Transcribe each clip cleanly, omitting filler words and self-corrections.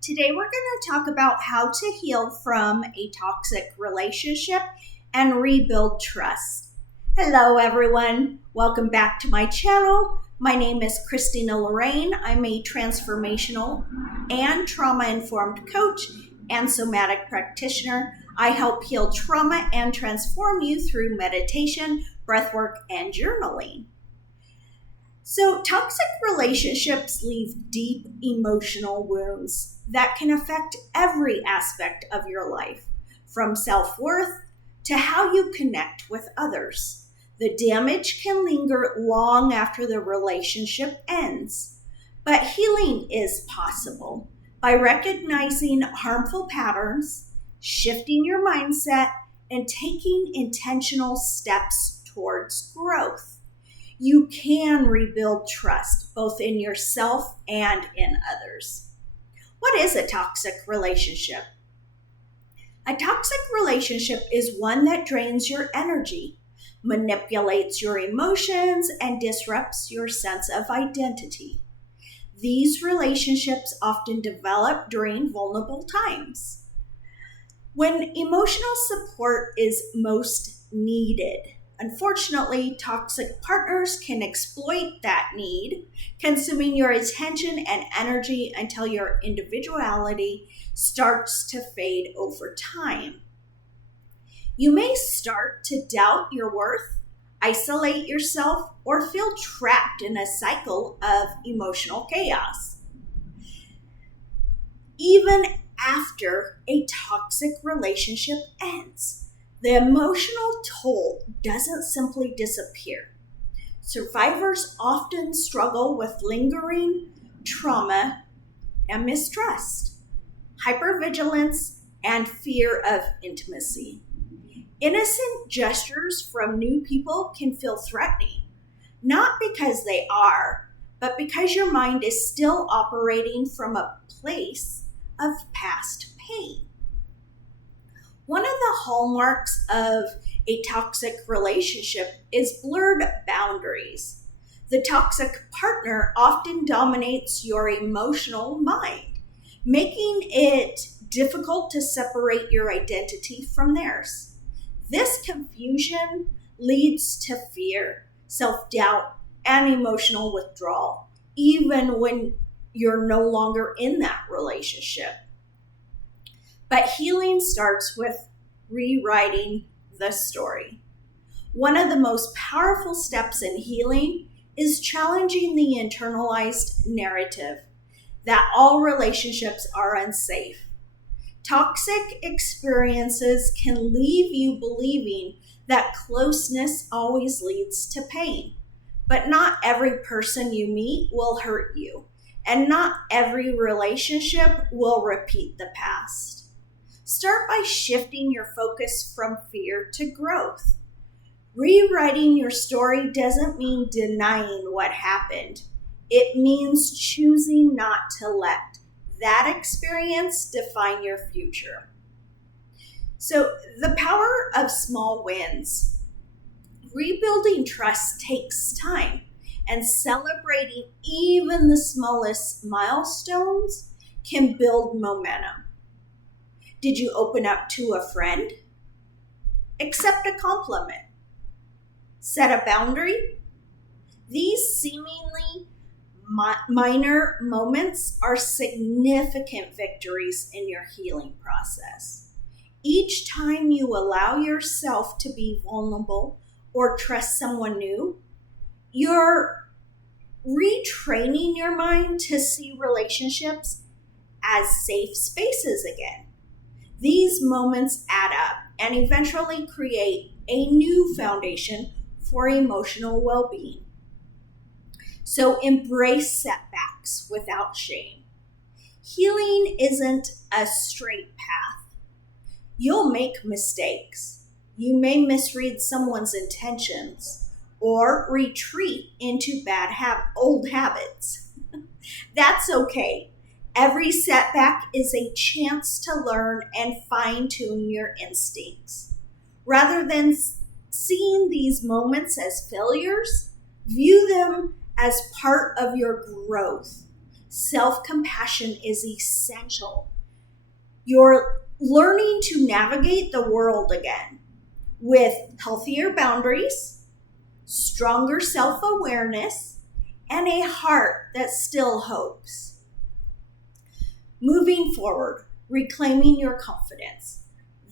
Today, we're going to talk about how to heal from a toxic relationship and rebuild trust. Hello, everyone. Welcome back to my channel. My name is Christina Lorraine. I'm a transformational and trauma-informed coach and somatic practitioner. I help heal trauma and transform you through meditation, breathwork, and journaling. So, toxic relationships leave deep emotional wounds that can affect every aspect of your life, from self-worth to how you connect with others. The damage can linger long after the relationship ends, but healing is possible by recognizing harmful patterns, shifting your mindset, and taking intentional steps towards growth. You can rebuild trust both in yourself and in others. What is a toxic relationship? A toxic relationship is one that drains your energy, manipulates your emotions, and disrupts your sense of identity. These relationships often develop during vulnerable times, when emotional support is most needed. Unfortunately, toxic partners can exploit that need, consuming your attention and energy until your individuality starts to fade over time. You may start to doubt your worth, isolate yourself, or feel trapped in a cycle of emotional chaos. Even after a toxic relationship ends, the emotional toll doesn't simply disappear. Survivors often struggle with lingering trauma and mistrust, hypervigilance, and fear of intimacy. Innocent gestures from new people can feel threatening, not because they are, but because your mind is still operating from a place of past pain. One of the hallmarks of a toxic relationship is blurred boundaries. The toxic partner often dominates your emotional mind, making it difficult to separate your identity from theirs. This confusion leads to fear, self-doubt, and emotional withdrawal, even when you're no longer in that relationship. But healing starts with rewriting the story. One of the most powerful steps in healing is challenging the internalized narrative that all relationships are unsafe. Toxic experiences can leave you believing that closeness always leads to pain. But not every person you meet will hurt you, and not every relationship will repeat the past. Start by shifting your focus from fear to growth. Rewriting your story doesn't mean denying what happened. It means choosing not to let that experience define your future. So, the power of small wins. Rebuilding trust takes time, and celebrating even the smallest milestones can build momentum. Did you open up to a friend? Accept a compliment. Set a boundary? These seemingly minor moments are significant victories in your healing process. Each time you allow yourself to be vulnerable or trust someone new, you're retraining your mind to see relationships as safe spaces again. These moments add up and eventually create a new foundation for emotional well-being. So embrace setbacks without shame. Healing isn't a straight path. You'll make mistakes. You may misread someone's intentions or retreat into old habits. That's okay. Every setback is a chance to learn and fine-tune your instincts. Rather than seeing these moments as failures, view them as part of your growth. self-compassion is essential. You're learning to navigate the world again with healthier boundaries, stronger self-awareness, and a heart that still hopes. Moving forward, reclaiming your confidence.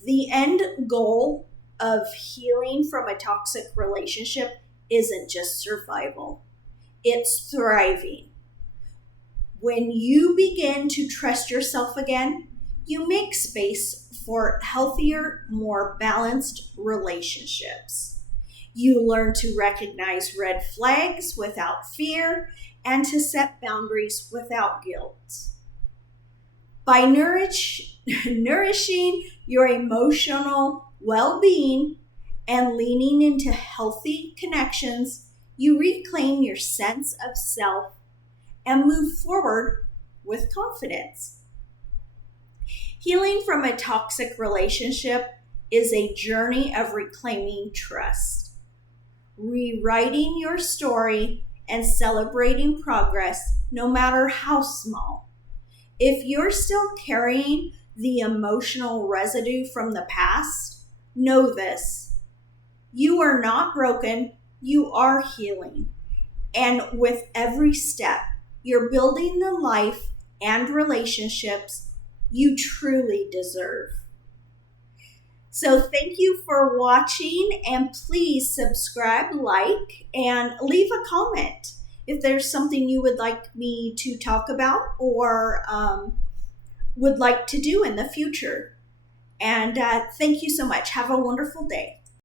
The end goal of healing from a toxic relationship isn't just survival, it's thriving. When you begin to trust yourself again, you make space for healthier, more balanced relationships. You learn to recognize red flags without fear and to set boundaries without guilt. By nourishing your emotional well-being and leaning into healthy connections, you reclaim your sense of self and move forward with confidence. Healing from a toxic relationship is a journey of reclaiming trust, rewriting your story, and celebrating progress, no matter how small. If you're still carrying the emotional residue from the past, know this: you are not broken, you are healing. And with every step, you're building the life and relationships you truly deserve. So thank you for watching, and please subscribe, like, and leave a comment if there's something you would like me to talk about or would like to do in the future. And thank you so much. Have a wonderful day.